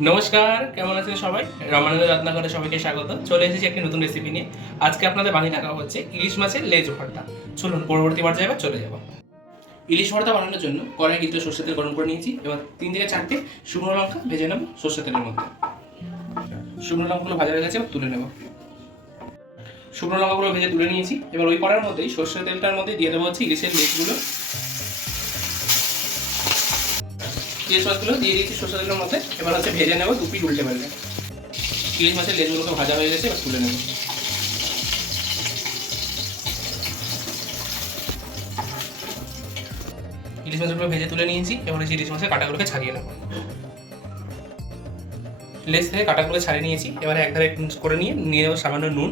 নমস্কার, কেমন আছেন সবাই? রামানন্দ রান্নাঘরে সবাইকে স্বাগত। চলে এসেছি একটি নতুন রেসিপি নিয়ে। আজকে আপনাদের বানিয়ে দেখা হচ্ছে ইলিশ মাছের লেজ ভর্তা। চলুন পরবর্তী পর্যায়ে এবার চলে যাব। ইলিশ ভর্তা বানানোর জন্য কড়াই কিন্তু সর্ষের তেল গরম করে নিয়েছি। এবার 3 থেকে 4টে শুকনো লঙ্কা ভেজে নেব সর্ষের তেলের মধ্যে। শুকনো লঙ্কাগুলো ভাজা হয়ে গেছে, এবার তুলে নেব। শুকনো লঙ্কাগুলো ভেজে তুলে নিয়েছি। এবার ওই কড়ার মধ্যেই সর্ষের তেলটার মধ্যে দিয়ে দেবো হচ্ছে ইলিশের লেজগুলো। ইলিশ মাছগুলো দিয়ে দিয়েছি সর্ষের তেলের মধ্যে। এবার হচ্ছে ভেজে নেব 2 পিঠ উল্টে পাল্টে। ইলিশ মাছের লেজগুলোকে ভাজা হয়ে গেছে, এবার তুলে নেব। ইলিশ মাছগুলো ভেজে তুলে নিয়েছি। এবার ইলিশ মাছের কাঁটাগুলোকে ছাড়িয়ে নেব। লেজ থেকে কাঁটাগুলো ছাড়িয়ে নিয়েছি। এবারে একধারে করে নিয়ে নেবো সামান্য নুন।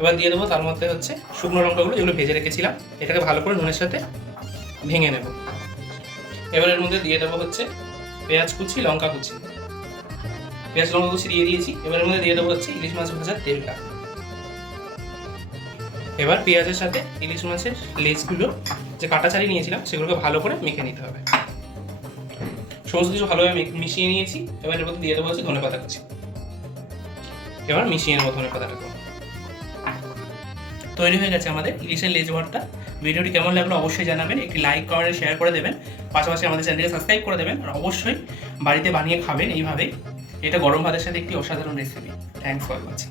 এবার দিয়ে দেবো তার মধ্যে হচ্ছে শুকনো লঙ্কাগুলো যেগুলো ভেজে রেখেছিলাম, এটাকে ভালো করে নুনের সাথে ভেঙে নেব। এবার এর মধ্যে দিয়ে দেবো হচ্ছে পেঁয়াজ কুচি, লঙ্কা কুচি। পেঁয়াজ লঙ্কা কুচি দিয়ে দিয়েছি। এবার এর মধ্যে দিয়ে দেবো হচ্ছে ইলিশ মাছ ভাজার তেলটা। এবার পেঁয়াজের সাথে ইলিশ মাছের লেজগুলো যে কাটা ছাড়িয়ে নিয়েছিলাম সেগুলোকে ভালো করে মেখে নিতে হবে। সমস্ত কিছু ভালোভাবে মিশিয়ে নিয়েছি। এবার এর মধ্যে দিয়ে দেবো হচ্ছে ধনেপাতা কুচি। এবার মিশিয়ে নেবো ধনেপাতাটাকে। তৈরি হয়ে গেছে আমাদের ইলিশের লেজ ভর্তা। ভিডিওটি কেমন লাগলো অবশ্যই জানাবেন, একটি লাইক কমেন্ট শেয়ার করে দেবেন, পাশাপাশি আমাদের চ্যানেলকে সাবস্ক্রাইব করে দেবেন, আর অবশ্যই বাড়িতে বানিয়ে খাবেন এইভাবেই। এটা গরম ভাতের সাথে একটি অসাধারণ রেসিপি। Thanks for watching.